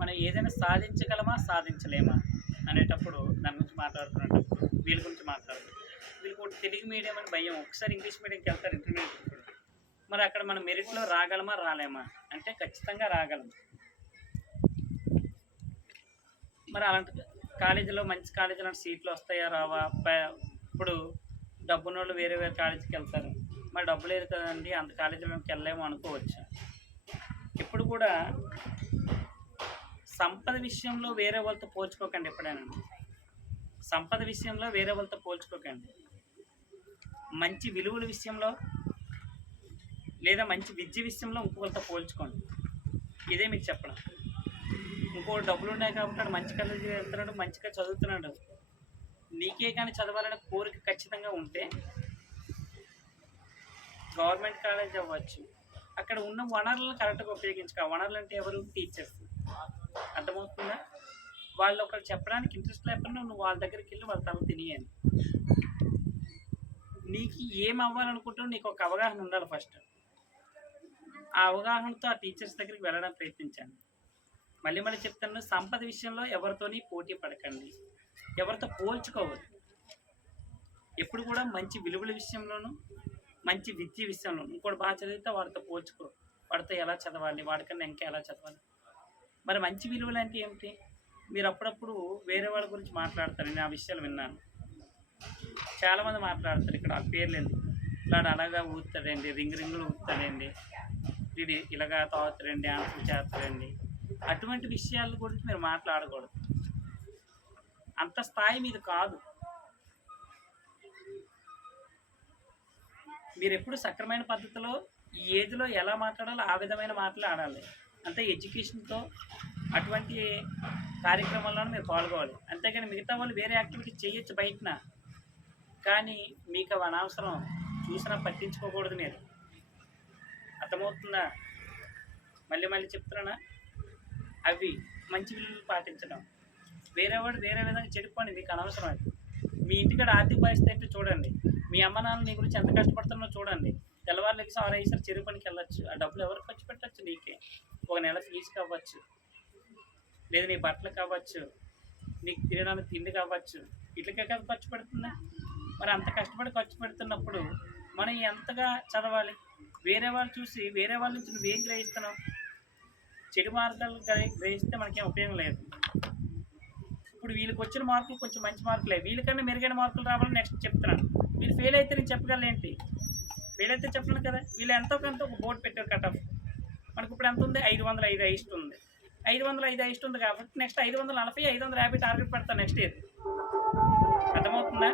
మనం ఏదైనా సాధించగలమా? సాధించలేమా? అనేటప్పుడు దాని గురించి మాట్లాడుకునేటప్పుడు వీళ్ళ గురించి మాట్లాడుతాం. వీళ్ళకి తెలుగు మీడియం అని భయం. ఒకసారి ఇంగ్లీష్ మీడియంకెళ్తారు ఇంటర్మీడియేట్‌కి కూడా. మరి అక్కడ మనం మెరిట్‌లో రాగలమా? రాలేమా? అంటే ఖచ్చితంగా రాగలం. మరి అలాంటి కాలేజీలో మంచి కాలేజీలో సీట్లు వస్తాయా? రావా? ఇప్పుడు డబ్బున్నోళ్ళు వేరే వేరే కాలేజీకెళ్తారు. మరి డబ్బు లేదు కదండీ! అంత కాలేజీలోకి వెళ్ళలేము అనుకోవచ్చు. ఇప్పుడు కూడా సంపద విషయంలో వేరే వాళ్ళతో పోల్చుకోకండి ఎప్పుడైనా. సంపద విషయంలో వేరే వాళ్ళతో పోల్చుకోకండి. మంచి విలువల విషయంలో లేదా మంచి విద్య విషయంలో ఇంకొకరితో పోల్చుకోండి. ఇదే మీకు చెప్పడం. ఇంకోడు డబ్బులున్నాయి కాబట్టి వాడు మంచి కాలేజీకి వెళ్తున్నాడు, మంచిగా చదువుతున్నాడు. నీకే కానీ చదవాలనే కోరిక ఖచ్చితంగా ఉంటే గవర్నమెంట్ కాలేజ్ అవ్వచ్చు. అక్కడ ఉన్న వనరులను కరెక్ట్‌గా ఉపయోగించుకో. ఆ వనరులు అంటే ఎవరు? టీచర్స్. అర్థమవుతుందా? వాళ్ళు ఒకళ్ళు చెప్పడానికి ఇంట్రెస్ట్ లేకపోయినా నువ్వు వాళ్ళ దగ్గరికెళ్ళి వాళ్ళ తల తినేయాలి. నీకు ఏం అవ్వాలనుకుంటావో నీకు ఒక అవగాహన ఉండాలి ఫస్ట్. ఆ అవగాహనతో ఆ టీచర్స్ దగ్గరికి వెళ్ళడానికి ప్రయత్నించండి. మళ్ళీ మళ్ళీ చెప్తాను, సంపద విషయంలో ఎవరితోని పోటీ పడకండి. ఎవరితో పోల్చుకోవద్దు. ఎప్పుడు కూడా మంచి విలువల విషయంలోనూ, మంచి విద్య విషయంలోనూ ఇంకోటి బాగా చదివితే వాడితో పోల్చుకో. వాడితో ఎలా చదవాలి? వాడికన్నా ఇంకా ఎలా చదవాలి? మరి మంచి విలువలు అంటే ఏమిటి? మీరు అప్పుడప్పుడు వేరే వాళ్ళ గురించి మాట్లాడతారు. నేను ఆ విషయాలు విన్నాను. చాలామంది మాట్లాడతారు. ఇక్కడ ఆ పేర్లు ఎందుకు? వాడు అలాగా ఊగుతాడండి, రింగులు ఊగుతాడండి, వీడు ఇలాగా తాగుతాడండి, డాన్సులు చేస్తాడండి. అటువంటి విషయాల గురించి మీరు మాట్లాడకూడదు. అంత స్థాయి మీది కాదు. మీరెప్పుడు సక్రమైన పద్ధతిలో ఈ ఏజ్‌లో ఎలా మాట్లాడాలో ఆ విధమైన మాటలే ఆడాలి. అంతే ఎడ్యుకేషన్‌తో అటువంటి కార్యక్రమాల్లోనే మీరు పాల్గొవాలి. అంతేగాని మిగతా వాళ్ళు వేరే యాక్టివిటీ చేయొచ్చు బయటన. కానీ మీకు అవి అనవసరం. చూసినా పట్టించుకోకూడదు మీరు. అర్థమవుతుందా? మళ్ళీ మళ్ళీ చెప్తున్నానా? అవి మంచి విలువలు పాటించడం. వేరేవాడు వేరే విధంగా చెడిపోండి, మీకు అనవసరం అది. మీ ఇంటికాడ ఆర్థిక పరిస్థితి ఏంటో చూడండి. మీ అమ్మ నాన్న నీ గురించి ఎంత కష్టపడుతున్నారో చూడండి. తెల్లవారు లెగిసి 6, 5 సార్లు చెరువు పనికి వెళ్ళొచ్చు. ఆ డబ్బులు ఎవరికి ఖర్చు పెట్టచ్చు? నీకే. ఒక నెల ఫీజుకి అవ్వచ్చు, లేదా నీ బట్టలకు అవ్వచ్చు, నీకు తినడానికి తిండికి అవ్వచ్చు. వీటికే కదా ఖర్చు పెడుతుంది. మరి అంత కష్టపడి ఖర్చు పెడుతున్నప్పుడు మనం ఎంతగా చదవాలి? వేరే వాళ్ళు చూసి వేరే వాళ్ళ నుంచి నువ్వేం గ్రహిస్తున్నావు? చెడు మార్గాలు గ్రహిస్తే మనకేం ఉపయోగం లేదు. ఇప్పుడు వీళ్ళకి వచ్చిన మార్కులు కొంచెం మంచి మార్కులే. వీళ్ళకన్నా మెరుగైన మార్కులు రావాలని నెక్స్ట్ చెప్తున్నాను. వీళ్ళు ఫెయిల్ అయితే నేను చెప్పగలను ఏంటి? ఫెయిల్ అయితే చెప్పలేను కదా. వీళ్ళు ఎంతో కొంత ఒక బోర్డు పెట్టారు కట్ ఆఫ్. మనకి ఇప్పుడు ఎంత ఉంది? 505 హైయెస్ట్ ఉంది. 505 హైయెస్ట్ ఉంది కాబట్టి నెక్స్ట్ 540, 550 టార్గెట్ పెడతాను నెక్స్ట్ ఇయర్. అర్థమవుతుందా?